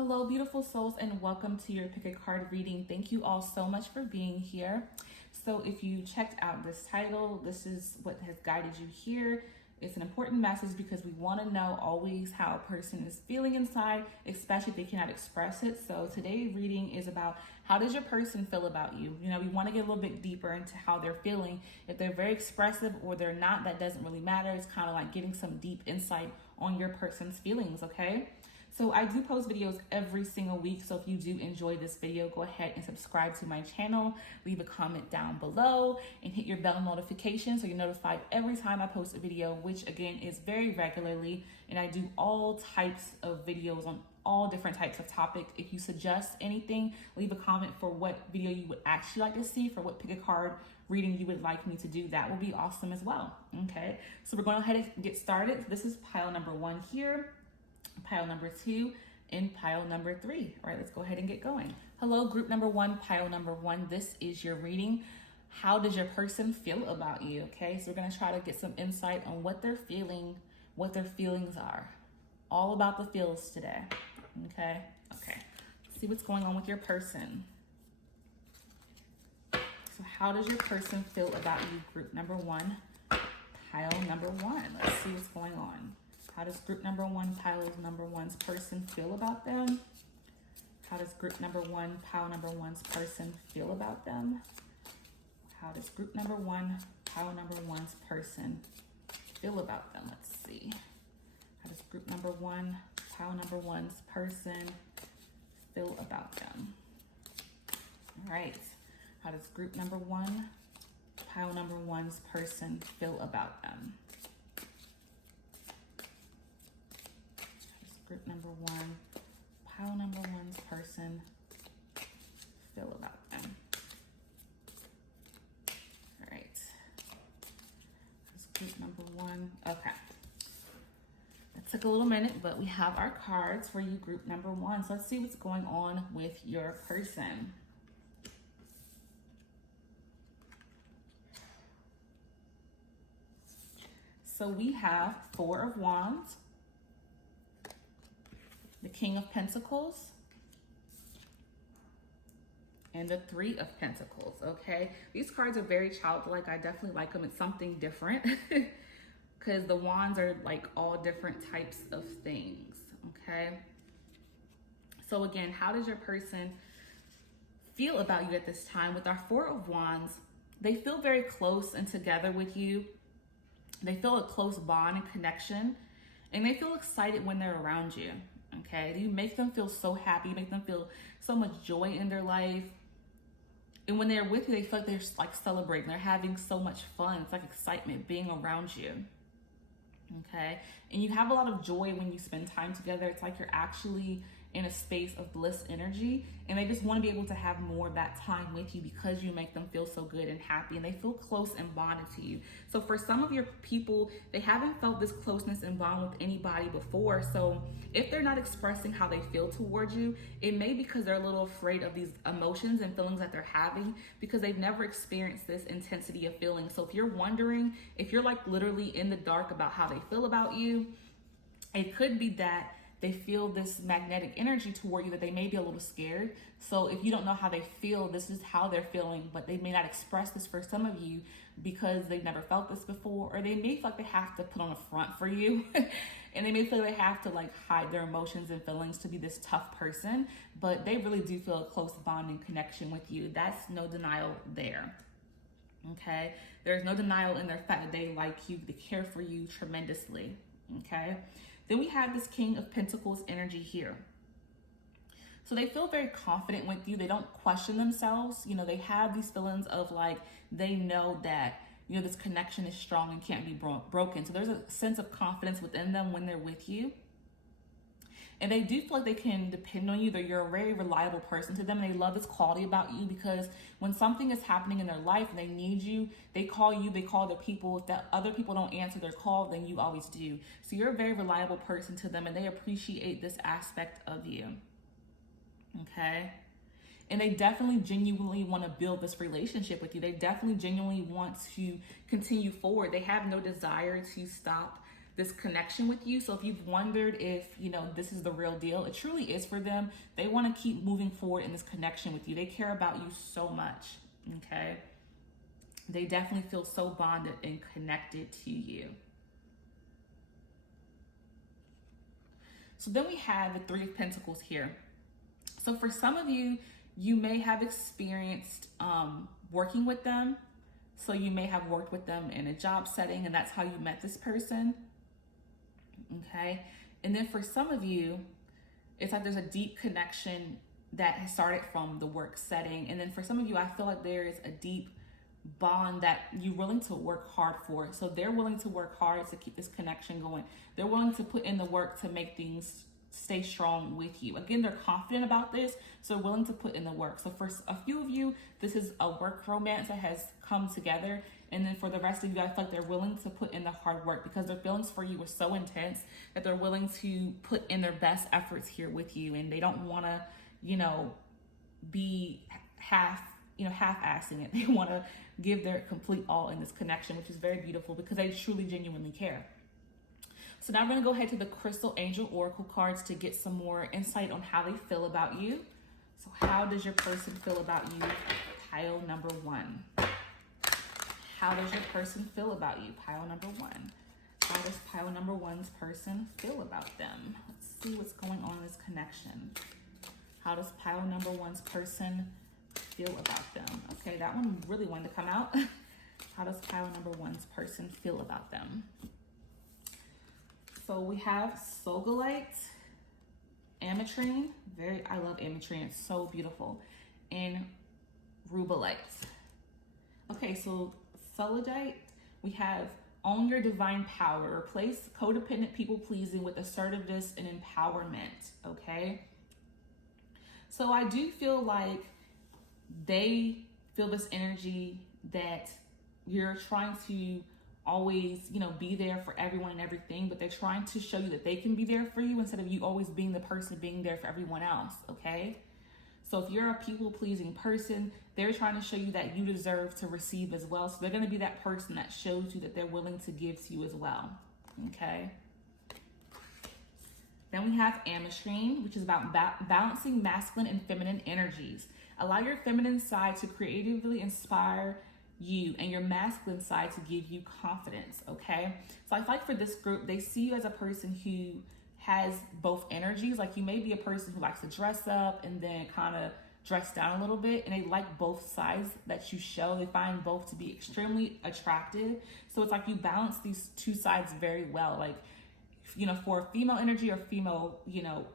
Hello, beautiful souls, and welcome to your pick a card reading. Thank you all so much for being here. So if you checked out this title, this is what has guided you here. It's an important message because we want to know always how a person is feeling inside, especially if they cannot express it. So today's reading is about how does your person feel about you? You know, we want to get a little bit deeper into how they're feeling. If they're very expressive or they're not, that doesn't really matter. It's kind of like getting some deep insight on your person's feelings, okay? So I do post videos every single week. So if you do enjoy this video, go ahead and subscribe to my channel, leave a comment down below, and hit your bell notification so you're notified every time I post a video, which again is very regularly. And I do all types of videos on all different types of topics. If you suggest anything, leave a comment for what video you would actually like to see, for what pick a card reading you would like me to do. That will be awesome as well. Okay, so we're going to go ahead and get started. This is pile number 1 here, pile number 2, and pile number 3. All right, let's go ahead and get going. Hello, group number 1, pile number 1. This is your reading. How does your person feel about you? Okay, so we're going to try to get some insight on what they're feeling, what their feelings are. All about the feels today. Okay, let's see what's going on with your person. So how does your person feel about you, group number 1, pile number 1? Let's see what's going on. How does group number 1, pile number 1's person feel about them? How does group number 1, pile number 1's person feel about them? How does group number 1, pile number 1's person feel about them? Let's see. How does group number 1, pile number 1's person feel about them? All right. How does group number 1, pile number 1's person feel about them? Group number 1, pile number 1's person feel about them. All right. That's group number 1. Okay. It took a little minute, but we have our cards for you, group number 1. So let's see what's going on with your person. So we have 4 of Wands, the King of Pentacles, and the 3 of Pentacles, okay? These cards are very childlike. I definitely like them. It's something different because the wands are like all different types of things, okay? So again, how does your person feel about you at this time? With our 4 of Wands, they feel very close and together with you. They feel a close bond and connection, and they feel excited when they're around you. Okay, you make them feel so happy, you make them feel so much joy in their life. And when they're with you, they feel like they're like celebrating, they're having so much fun. It's like excitement being around you. Okay, and you have a lot of joy when you spend time together. It's like you're actually in a space of bliss energy, and they just want to be able to have more of that time with you because you make them feel so good and happy, and they feel close and bonded to you. So for some of your people, they haven't felt this closeness and bond with anybody before. So if they're not expressing how they feel towards you, it may be because they're a little afraid of these emotions and feelings that they're having because they've never experienced this intensity of feeling. So if you're wondering, if you're like literally in the dark about how they feel about you, it could be that they feel this magnetic energy toward you that they may be a little scared. So if you don't know how they feel, this is how they're feeling, but they may not express this for some of you because they've never felt this before, or they may feel like they have to put on a front for you and they may feel they have to like hide their emotions and feelings to be this tough person, but they really do feel a close bonding connection with you. That's no denial there. Okay, there's no denial in their fact that they like you, they care for you tremendously. Okay, then we have this King of Pentacles energy here. So they feel very confident with you. They don't question themselves. You know, they have these feelings of like, they know that, you know, this connection is strong and can't be broken. So there's a sense of confidence within them when they're with you. And they do feel like they can depend on you, that you're a very reliable person to them. And they love this quality about you because when something is happening in their life and they need you, they call you, they call their people. If that other people don't answer their call, then you always do. So you're a very reliable person to them, and they appreciate this aspect of you. Okay. And they definitely genuinely want to build this relationship with you. They definitely genuinely want to continue forward. They have no desire to stop this connection with you. So if you've wondered if, you know, this is the real deal, it truly is for them. They want to keep moving forward in this connection with you. They care about you so much, okay? They definitely feel so bonded and connected to you. So then we have the Three of Pentacles here. So for some of you, you may have experienced working with them. So you may have worked with them in a job setting, and that's how you met this person. Okay. And then for some of you, it's like there's a deep connection that has started from the work setting. And then for some of you, I feel like there is a deep bond that you're willing to work hard for. So they're willing to work hard to keep this connection going. They're willing to put in the work to make things stay strong with you. Again, they're confident about this, so they're willing to put in the work. So for a few of you, this is a work romance that has come together. And then for the rest of you, I feel like they're willing to put in the hard work because their feelings for you were so intense that they're willing to put in their best efforts here with you. And they don't want to, you know, be half-assing it. They want to give their complete all in this connection, which is very beautiful because they truly, genuinely care. So now we're going to go ahead to the Crystal Angel Oracle cards to get some more insight on how they feel about you. So how does your person feel about you? Pile number one. How does your person feel about you? Pile number one. How does pile number one's person feel about them? Let's see what's going on in this connection. How does pile number one's person feel about them? Okay, that one really wanted to come out. How does pile number one's person feel about them? So we have Sogolite, Ametrine. I love Ametrine. It's so beautiful. And Rubelite. Okay, so Solidite, we have own your divine power. Replace codependent people pleasing with assertiveness and empowerment. Okay. So I do feel like they feel this energy that you're trying to always, you know, be there for everyone and everything, but they're trying to show you that they can be there for you instead of you always being the person being there for everyone else, okay? So if you're a people-pleasing person, they're trying to show you that you deserve to receive as well. So they're going to be that person that shows you that they're willing to give to you as well, okay? Then we have Ametrine, which is about balancing masculine and feminine energies. Allow your feminine side to creatively inspire you and your masculine side to give you confidence, okay? So I feel like for this group, they see you as a person who has both energies. Like you may be a person who likes to dress up and then kind of dress down a little bit, and they like both sides that you show. They find both to be extremely attractive. So it's like you balance these two sides very well. Like, you know, for a female energy or female, you know,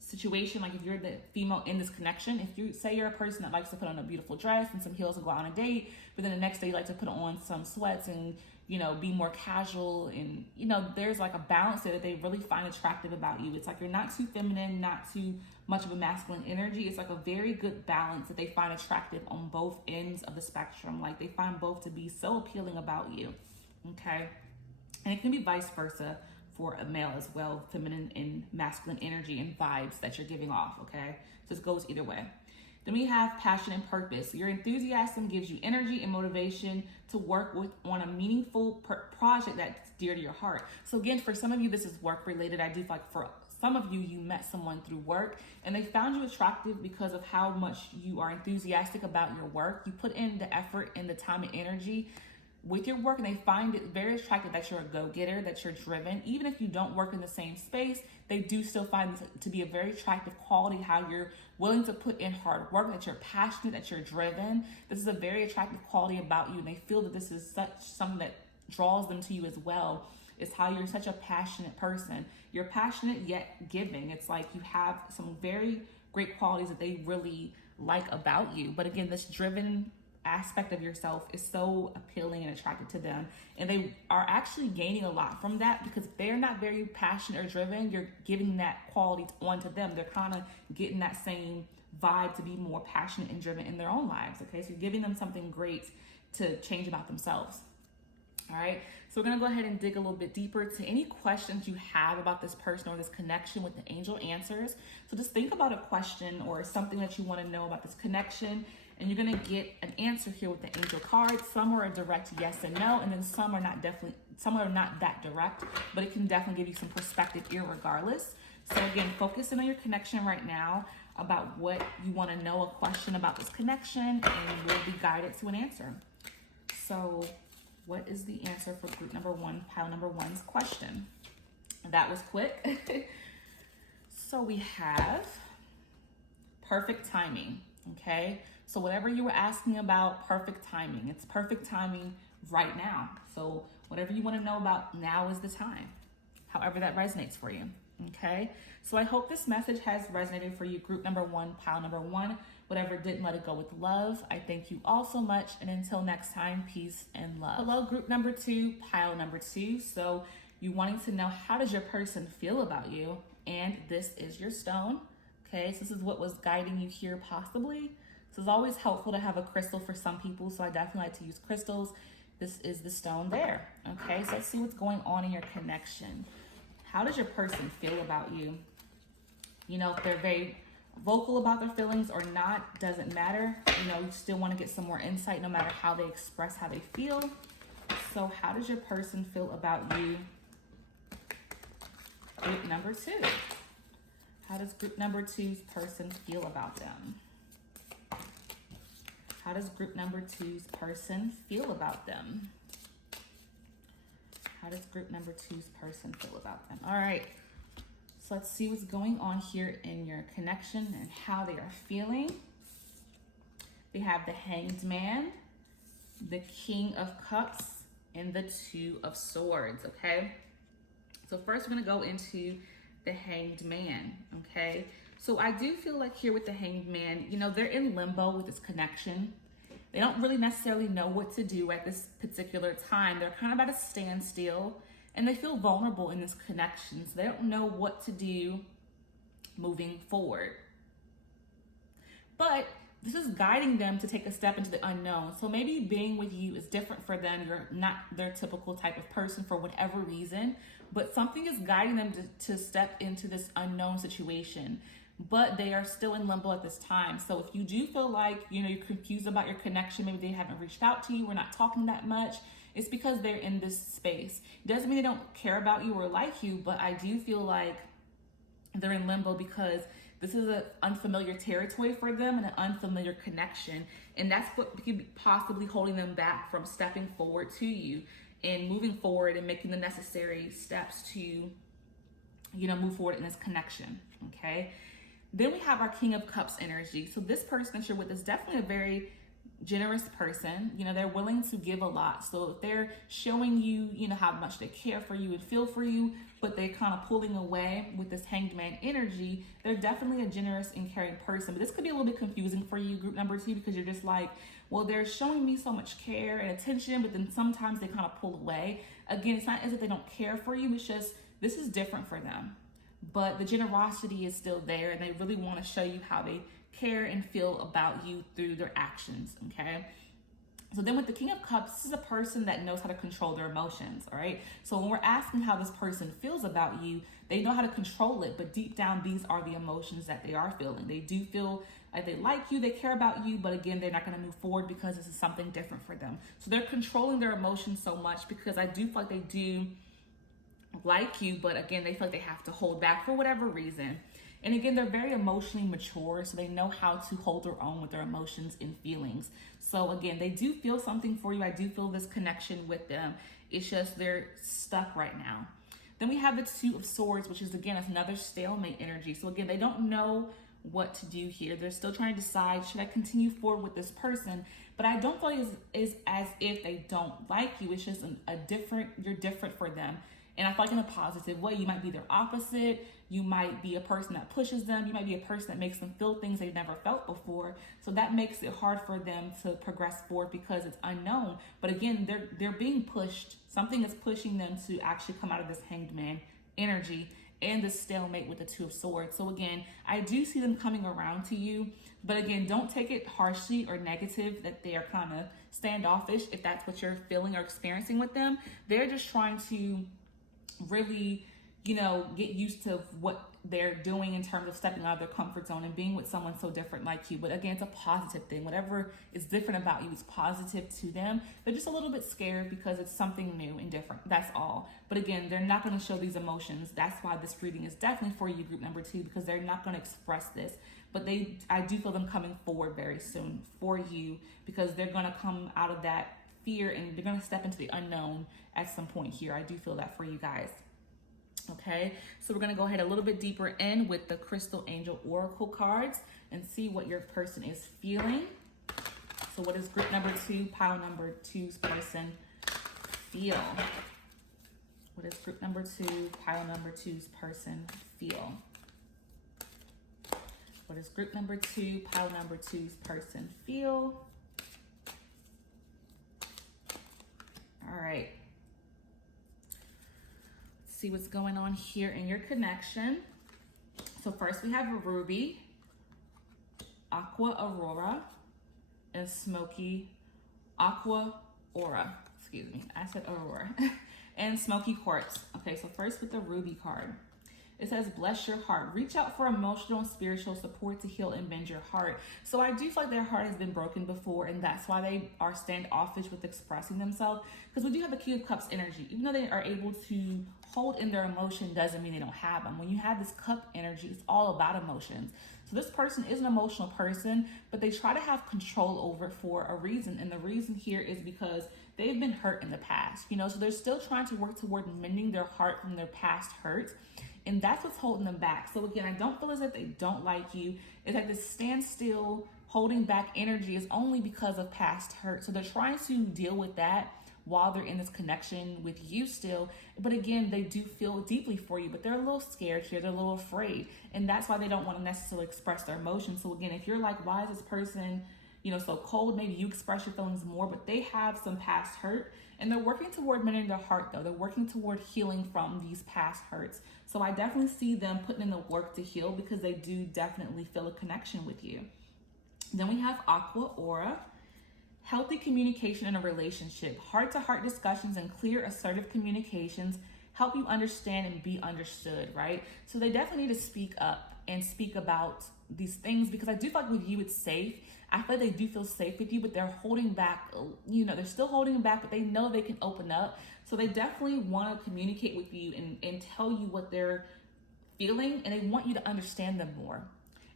situation, like if you're the female in this connection, if you say you're a person that likes to put on a beautiful dress and some heels and go out on a date, but then the next day you like to put on some sweats and, you know, be more casual, and, you know, there's like a balance there that they really find attractive about you. It's like you're not too feminine, not too much of a masculine energy. It's like a very good balance that they find attractive on both ends of the spectrum. Like they find both to be so appealing about you, okay? And it can be vice versa for a male as well, feminine and masculine energy and vibes that you're giving off, okay? So this goes either way. Then we have passion and purpose. Your enthusiasm gives you energy and motivation to work on a meaningful project that's dear to your heart. So again, for some of you, this is work related. I do feel like for some of you, you met someone through work and they found you attractive because of how much you are enthusiastic about your work. You put in the effort and the time and energy with your work, and they find it very attractive that you're a go-getter, that you're driven. Even if you don't work in the same space, they do still find this to be a very attractive quality, how you're willing to put in hard work, that you're passionate, that you're driven. This is a very attractive quality about you, and they feel that this is something that draws them to you as well. It's how you're such a passionate person. You're passionate yet giving. It's like you have some very great qualities that they really like about you. But again, this driven aspect of yourself is so appealing and attractive to them, and they are actually gaining a lot from that, because if they're not very passionate or driven, you're giving that quality onto them. They're kind of getting that same vibe to be more passionate and driven in their own lives, okay? So you're giving them something great to change about themselves. All right, so we're gonna go ahead and dig a little bit deeper to any questions you have about this person or this connection with the angel answers. So just think about a question or something that you want to know about this connection, And you're gonna get an answer here with the angel cards. Some are a direct yes and no, and then some are not that direct, but it can definitely give you some perspective irregardless. So again, focus in on your connection right now about what you want to know, a question about this connection, and we'll be guided to an answer. So what is the answer for group number one, pile number one's question? That was quick. So we have perfect timing, okay? So whatever you were asking about, perfect timing. It's perfect timing right now. So whatever you want to know about, now is the time. However that resonates for you, okay? So I hope this message has resonated for you, group number one, pile number one. Whatever didn't, let it go with love. I thank you all so much. And until next time, peace and love. Hello, group number two, pile number two. So you wanting to know, how does your person feel about you? And this is your stone. Okay, so this is what was guiding you here possibly. So it's always helpful to have a crystal for some people. So I definitely like to use crystals. This is the stone there. Okay, so let's see what's going on in your connection. How does your person feel about you? You know, if they're very vocal about their feelings or not, doesn't matter. You know, you still want to get some more insight no matter how they express how they feel. So how does your person feel about you? Group number two. How does group number two's person feel about them? How does group number two's person feel about them? How does group number two's person feel about them? All right. So let's see what's going on here in your connection and how they are feeling. We have the Hanged Man, the King of Cups, and the Two of Swords, okay? So first we're gonna go into the Hanged Man, okay? So I do feel like here with the Hanged Man, you know, they're in limbo with this connection. They don't really necessarily know what to do at this particular time. They're kind of at a standstill and they feel vulnerable in this connection. So they don't know what to do moving forward. But this is guiding them to take a step into the unknown. So maybe being with you is different for them. You're not their typical type of person for whatever reason, but something is guiding them to step into this unknown situation. But they are still in limbo at this time. So if you do feel like, you know, you're confused about your connection, maybe they haven't reached out to you, we're not talking that much, it's because they're in this space. It doesn't mean they don't care about you or like you, but I do feel like they're in limbo because this is an unfamiliar territory for them and an unfamiliar connection. And that's what could be possibly holding them back from stepping forward to you and moving forward and making the necessary steps to, you know, move forward in this connection, okay? Then we have our King of Cups energy. So this person that you're with is definitely a very generous person. You know, they're willing to give a lot. So if they're showing you, you know, how much they care for you and feel for you, but they're kind of pulling away with this Hanged Man energy, they're definitely a generous and caring person. But this could be a little bit confusing for you, group number two, because you're just like, well, they're showing me so much care and attention, but then sometimes they kind of pull away. Again, it's not as if they don't care for you. It's just, this is different for them. But the generosity is still there and they really want to show you how they care and feel about you through their actions, okay? So then with the King of Cups, this is a person that knows how to control their emotions, all right? So when we're asking how this person feels about you, they know how to control it, but deep down, these are the emotions that they are feeling. They do feel like they like you, they care about you, but again, they're not gonna move forward because this is something different for them. So they're controlling their emotions so much because I do feel like they do like you, but again, they feel like they have to hold back for whatever reason. And again, they're very emotionally mature, so they know how to hold their own with their emotions and feelings. So again, they do feel something for you. I do feel this connection with them. It's just they're stuck right now. Then we have the Two of Swords, which is again another stalemate energy. So again, they don't know what to do here. They're still trying to decide, should I continue forward with this person? But I don't feel like it's as if they don't like you. It's just you're different for them. And I feel like in a positive way, you might be their opposite. You might be a person that pushes them. You might be a person that makes them feel things they've never felt before. So that makes it hard for them to progress forward because it's unknown. But again, they're being pushed. Something is pushing them to actually come out of this Hanged Man energy and this stalemate with the Two of Swords. So again, I do see them coming around to you. But again, don't take it harshly or negative that they are kind of standoffish if that's what you're feeling or experiencing with them. They're just trying to really, you know, get used to what they're doing in terms of stepping out of their comfort zone and being with someone so different like you. But again, it's a positive thing. Whatever is different about you is positive to them. They're just a little bit scared because it's something new and different. That's all. But again, they're not going to show these emotions. That's why this reading is definitely for you, group number 2, because they're not going to express this. But I do feel them coming forward very soon for you, because they're going to come out of that fear and they're going to step into the unknown at some point here. I do feel that for you guys. Okay, so we're going to go ahead a little bit deeper in with the Crystal Angel Oracle cards and see what your person is feeling. So what does group number 2, pile number 2's person feel? What does group number 2, pile number 2's person feel? What does group number 2, pile number 2's person feel? All right. See what's going on here in your connection. So first we have a Ruby, Aqua Aurora, and Smoky Aqua Aura. Excuse me, I said Aurora. And Smoky Quartz. Okay, so first with the Ruby card. It says, bless your heart. Reach out for emotional and spiritual support to heal and mend your heart. So I do feel like their heart has been broken before, and that's why they are standoffish with expressing themselves. Because we do have the King of Cups energy. Even though they are able to hold in their emotion, doesn't mean they don't have them. When you have this cup energy, it's all about emotions. So this person is an emotional person, but they try to have control over it for a reason. And the reason here is because they've been hurt in the past, you know, so they're still trying to work toward mending their heart from their past hurts. And that's what's holding them back. So again, I don't feel as if they don't like you. It's like this standstill, holding back energy is only because of past hurt. So they're trying to deal with that while they're in this connection with you still. But again, they do feel deeply for you, but they're a little scared here. They're a little afraid. And that's why they don't want to necessarily express their emotions. So again, if you're like, why is this person, you know, so cold? Maybe you express your feelings more, but they have some past hurt. And they're working toward mending their heart, though. They're working toward healing from these past hurts. So I definitely see them putting in the work to heal, because they do definitely feel a connection with you. Then we have Aqua Aura. Healthy communication in a relationship. Heart-to-heart discussions and clear, assertive communications help you understand and be understood, right? So they definitely need to speak up and speak about these things, because I do feel like with you it's safe. I feel like they do feel safe with you, but they're holding back, you know, they're still holding back, but they know they can open up. So they definitely want to communicate with you and tell you what they're feeling, and they want you to understand them more.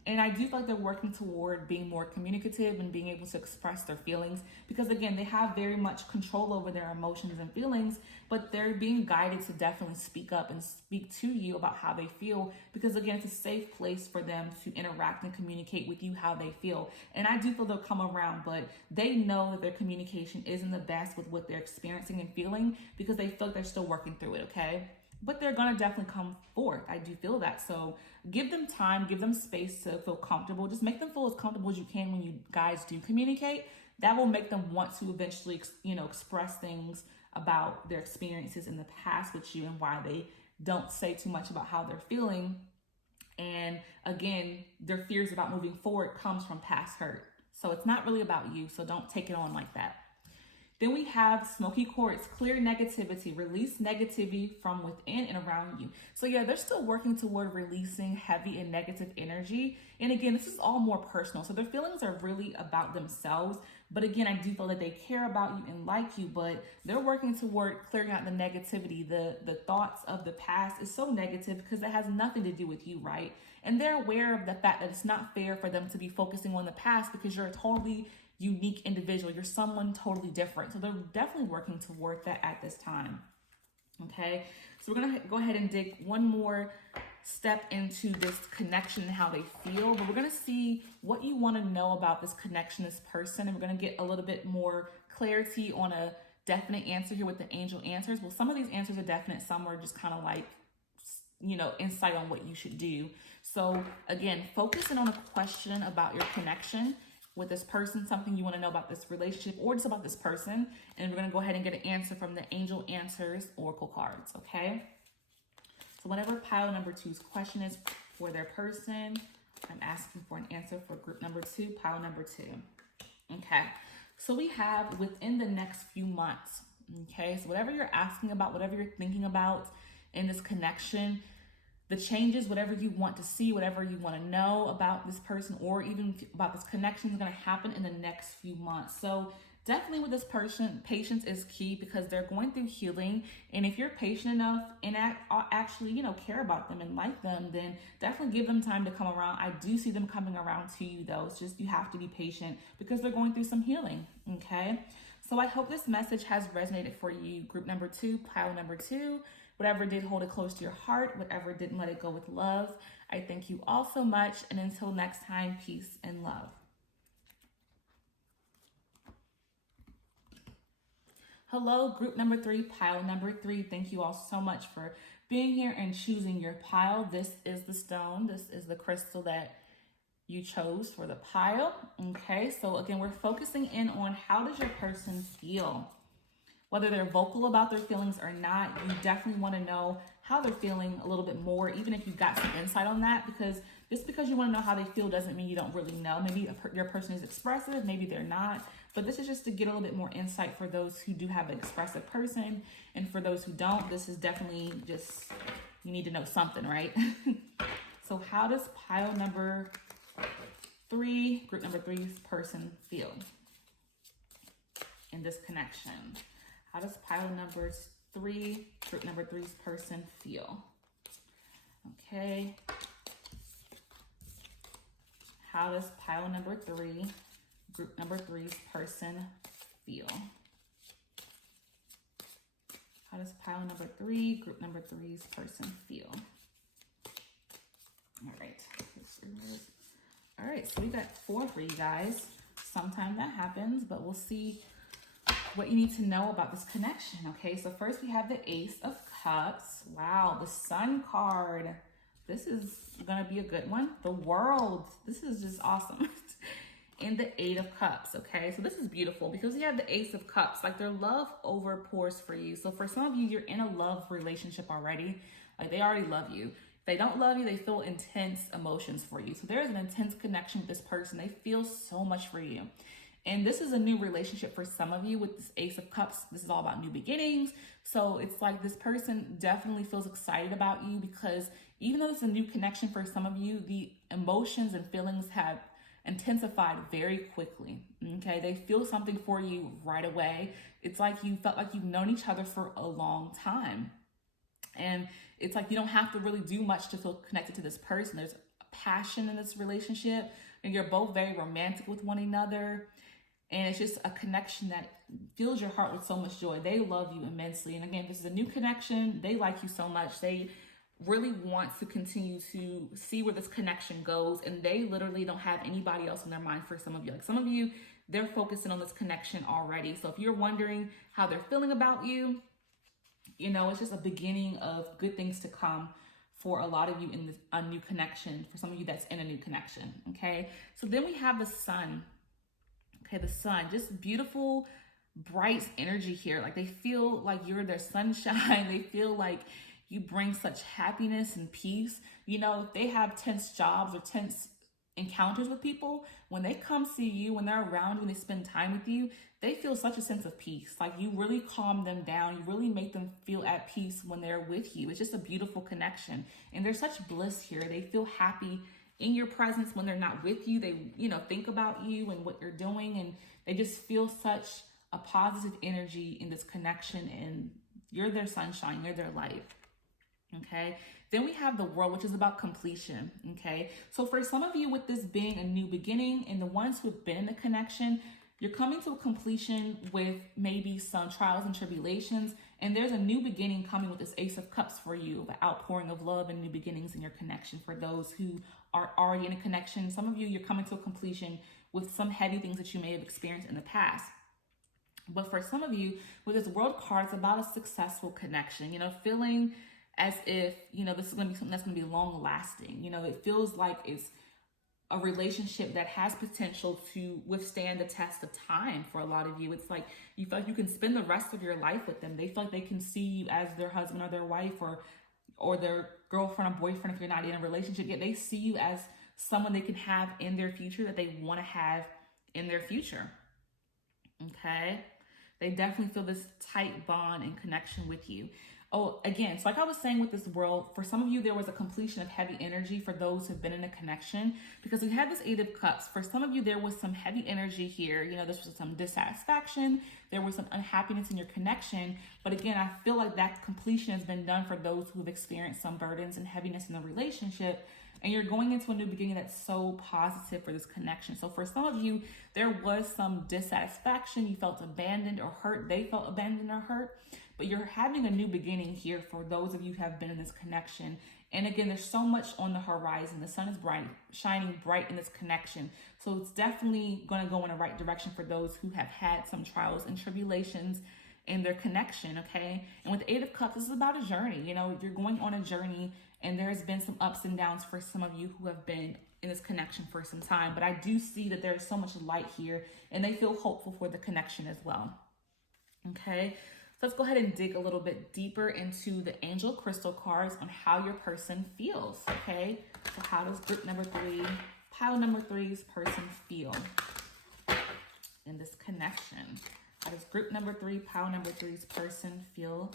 And I do feel like they're working toward being more communicative and being able to express their feelings, because again, they have very much control over their emotions and feelings, but they're being guided to definitely speak up and speak to you about how they feel, because again, it's a safe place for them to interact and communicate with you how they feel. And I do feel they'll come around, but they know that their communication isn't the best with what they're experiencing and feeling, because they feel like they're still working through it, okay? But they're gonna definitely come forth. I do feel that. So give them time, give them space to feel comfortable. Just make them feel as comfortable as you can when you guys do communicate. That will make them want to eventually, you know, express things about their experiences in the past with you and why they don't say too much about how they're feeling. And again, their fears about moving forward comes from past hurt. So it's not really about you. So don't take it on like that. Then we have Smoky Quartz, clear negativity, release negativity from within and around you. So yeah, they're still working toward releasing heavy and negative energy. And again, this is all more personal. So their feelings are really about themselves. But again, I do feel that they care about you and like you, but they're working toward clearing out the negativity. The thoughts of the past is so negative because it has nothing to do with you, right? And they're aware of the fact that it's not fair for them to be focusing on the past, because you're a totally unique individual. You're someone totally different. So they're definitely working toward that at this time. Okay, so we're gonna go ahead and dig one more step into this connection and how they feel, but we're gonna see what you want to know about this connection, this person, and we're gonna get a little bit more clarity on a definite answer here with the angel answers. Well, some of these answers are definite, some are just kind of like, you know, insight on what you should do. So again, focusing on a question about your connection with this person, something you want to know about this relationship or just about this person. And we're going to go ahead and get an answer from the Angel Answers Oracle cards, okay? So whatever pile number 2's question is for their person, I'm asking for an answer for group number 2, pile number 2. Okay, so we have within the next few months, okay? So whatever you're asking about, whatever you're thinking about in this connection, the changes, whatever you want to see, whatever you want to know about this person or even about this connection is going to happen in the next few months. So definitely with this person, patience is key because they're going through healing. And if you're patient enough and actually, care about them and like them, then definitely give them time to come around. I do see them coming around to you though. It's just, you have to be patient because they're going through some healing. Okay. So I hope this message has resonated for you. Group number 2, pile number 2. Whatever did, hold it close to your heart. Whatever didn't, let it go with love. I thank you all so much. And until next time, peace and love. Hello, group number 3, pile number 3. Thank you all so much for being here and choosing your pile. This is the stone. This is the crystal that you chose for the pile. Okay, so again, we're focusing in on how does your person feel? Whether they're vocal about their feelings or not, you definitely want to know how they're feeling a little bit more, even if you've got some insight on that, because just because you want to know how they feel doesn't mean you don't really know. Maybe your person is expressive, maybe they're not, but this is just to get a little bit more insight for those who do have an expressive person, and for those who don't, this is definitely just, you need to know something, right? So how does pile number 3, group number 3's person feel in this connection? How does pile number 3, group number 3's person feel? Okay. How does pile number 3, group number 3's person feel? How does pile number 3, group number 3's person feel? All right. All right, so we got 4 for you guys. Sometimes that happens, but we'll see what you need to know about this connection. Okay, so first we have the Ace of Cups. Wow, the Sun card. This is gonna be a good one. The World. This is just awesome. And the 8 of Cups. Okay, so this is beautiful because you have the Ace of Cups. Like, their love overpours for you. So for some of you, you're in a love relationship already. Like, they already love you. If they don't love you, they feel intense emotions for you. So there's an intense connection with this person. They feel so much for you. And this is a new relationship for some of you with this Ace of Cups. This is all about new beginnings. So it's like this person definitely feels excited about you because even though it's a new connection for some of you, the emotions and feelings have intensified very quickly. Okay, they feel something for you right away. It's like you felt like you've known each other for a long time. And it's like you don't have to really do much to feel connected to this person. There's passion in this relationship, and you're both very romantic with one another. And it's just a connection that fills your heart with so much joy. They love you immensely. And again, this is a new connection. They like you so much. They really want to continue to see where this connection goes. And they literally don't have anybody else in their mind for some of you. Like, some of you, they're focusing on this connection already. So if you're wondering how they're feeling about you, it's just a beginning of good things to come for a lot of you in a new connection. For some of you, that's in a new connection. Okay. So then we have the Sun. Okay, the Sun, just beautiful, bright energy here. Like, they feel like you're their sunshine. They feel like you bring such happiness and peace. If they have tense jobs or tense encounters with people, when they come see you, when they're around you, when they spend time with you, they feel such a sense of peace. Like, you really calm them down. You really make them feel at peace when they're with you. It's just a beautiful connection. And there's such bliss here. They feel happy in your presence when they're not with you. They, think about you and what you're doing, and they just feel such a positive energy in this connection, and you're their sunshine, you're their light. Okay. Then we have the World, which is about completion. Okay. So for some of you, with this being a new beginning, and the ones who have been in a connection, you're coming to a completion with maybe some trials and tribulations, and there's a new beginning coming with this Ace of Cups for you, the outpouring of love and new beginnings in your connection. For those who are already in a connection, some of you, you're coming to a completion with some heavy things that you may have experienced in the past. But for some of you, with this World card, it's about a successful connection, feeling as if, this is going to be something that's going to be long lasting. It feels like it's a relationship that has potential to withstand the test of time. For a lot of you, it's like you feel like you can spend the rest of your life with them. They feel like they can see you as their husband or their wife, or their girlfriend or boyfriend if you're not in a relationship yet. They see you as someone they can have in their future, that they want to have in their future. Okay? They definitely feel this tight bond and connection with you. Oh, again, so like I was saying with this world, for some of you, there was a completion of heavy energy for those who've been in a connection, because we had this Eight of Cups. For some of you, there was some heavy energy here. You know, this was some dissatisfaction. There was some unhappiness in your connection. But again, I feel like that completion has been done for those who've experienced some burdens and heaviness in the relationship. And you're going into a new beginning that's so positive for this connection. So for some of you, there was some dissatisfaction. You felt abandoned or hurt. They felt abandoned or hurt. But you're having a new beginning here for those of you who have been in this connection. And again, there's so much on the horizon. The sun is bright, shining bright in this connection. So it's definitely going to go in the right direction for those who have had some trials and tribulations in their connection, okay? And with the Eight of Cups, this is about a journey. You know, you're going on a journey, and there's been some ups and downs for some of you who have been in this connection for some time. But I do see that there's so much light here, and they feel hopeful for the connection as well, okay? So let's go ahead and dig a little bit deeper into the angel crystal cards on how your person feels, okay? So how does group number 3, pile number 3's person feel in this connection? How does group number 3, pile number 3's person feel?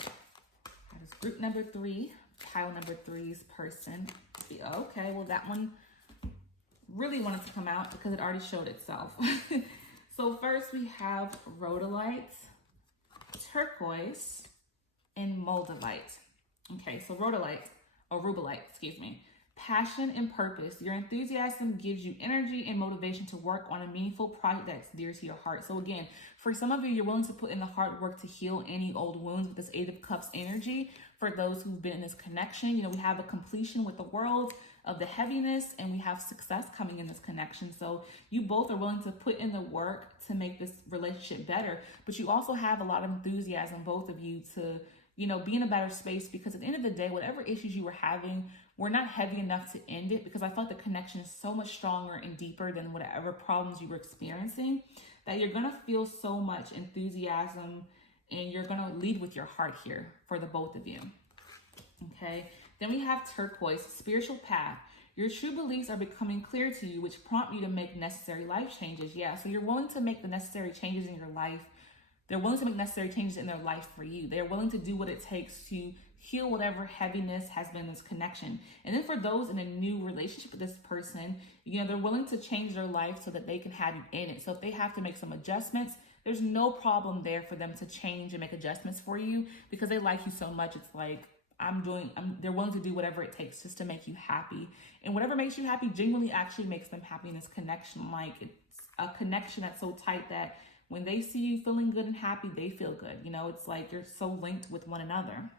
How does group number 3, pile number 3's person feel? Okay, well that one really wanted to come out because it already showed itself. So first we have rhodolite, turquoise, and moldavite. Okay, so rhodolite, or rubellite, excuse me. Passion and purpose. Your enthusiasm gives you energy and motivation to work on a meaningful project that's dear to your heart. So again, for some of you, you're willing to put in the hard work to heal any old wounds with this Eight of Cups energy. For those who've been in this connection, you know, we have a completion with the world of the heaviness, and we have success coming in this connection. So you both are willing to put in the work to make this relationship better, but you also have a lot of enthusiasm, both of you, to, you know, be in a better space, because at the end of the day, whatever issues you were having were not heavy enough to end it, because I felt the connection is so much stronger and deeper than whatever problems you were experiencing, that you're going to feel so much enthusiasm, and you're going to lead with your heart here for the both of you. Okay. Then we have turquoise, spiritual path. Your true beliefs are becoming clear to you, which prompt you to make necessary life changes. Yeah. So you're willing to make the necessary changes in your life. They're willing to make necessary changes in their life for you. They're willing to do what it takes to heal whatever heaviness has been in this connection. And then for those in a new relationship with this person, you know, they're willing to change their life so that they can have you in it. So if they have to make some adjustments, there's no problem there for them to change and make adjustments for you, because they like you so much. It's like, they're willing to do whatever it takes just to make you happy. And whatever makes you happy genuinely actually makes them happy in this connection. Like, it's a connection that's so tight that when they see you feeling good and happy, they feel good. You know, it's like you're so linked with one another.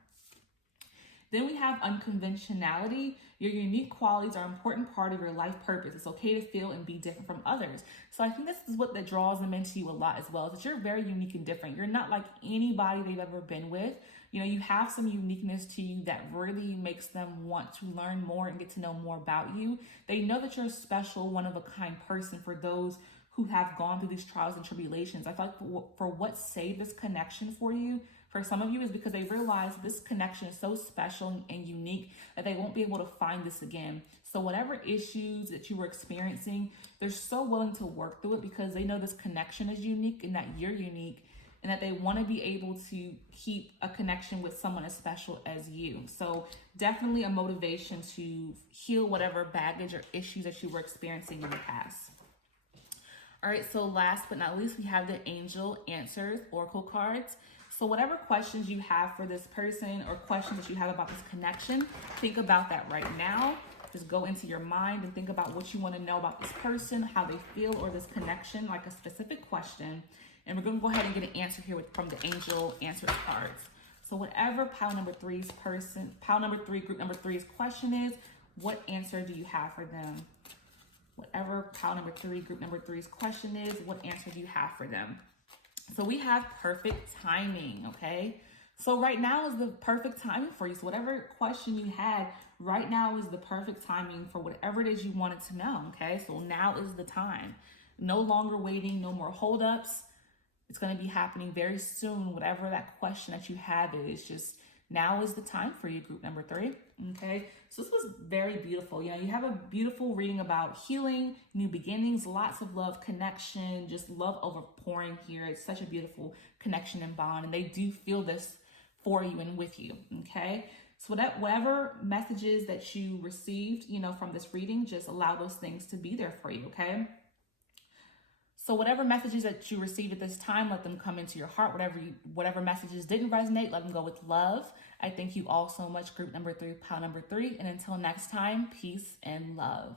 Then we have unconventionality. Your unique qualities are an important part of your life purpose. It's okay to feel and be different from others. So I think this is what that draws them into you a lot as well, is that you're very unique and different. You're not like anybody they've ever been with. You know, you have some uniqueness to you that really makes them want to learn more and get to know more about you. They know that you're a special, one-of-a-kind person for those who have gone through these trials and tribulations. I feel like for what saved this connection for you, for some of you, is because they realize this connection is so special and unique that they won't be able to find this again. So whatever issues that you were experiencing, they're so willing to work through it because they know this connection is unique and that you're unique, and that they want to be able to keep a connection with someone as special as you. So definitely a motivation to heal whatever baggage or issues that you were experiencing in the past. All right, so last but not least, we have the Angel Answers Oracle cards. So whatever questions you have for this person or questions that you have about this connection, think about that right now. Just go into your mind and think about what you want to know about this person, how they feel, or this connection, like a specific question. And we're going to go ahead and get an answer here from the Angel Answers cards. So whatever pile number 3's person, pile number 3, group number 3's question is, what answer do you have for them? Whatever pile number 3, group number 3's question is, what answer do you have for them? So we have perfect timing, okay? So right now is the perfect timing for you. So whatever question you had, right now is the perfect timing for whatever it is you wanted to know, okay? So now is the time. No longer waiting, no more holdups. It's going to be happening very soon. Whatever that question that you have is, just now is the time for you, group number 3. Okay, so this was very beautiful. You know, you have a beautiful reading about healing, new beginnings, lots of love, connection, just love overpouring here. It's such a beautiful connection and bond, and they do feel this for you and with you, okay? So whatever messages that you received, from this reading, just allow those things to be there for you, okay? So whatever messages that you received at this time, let them come into your heart. Whatever messages didn't resonate, let them go with love. I thank you all so much, group number 3, pile number 3. And until next time, peace and love.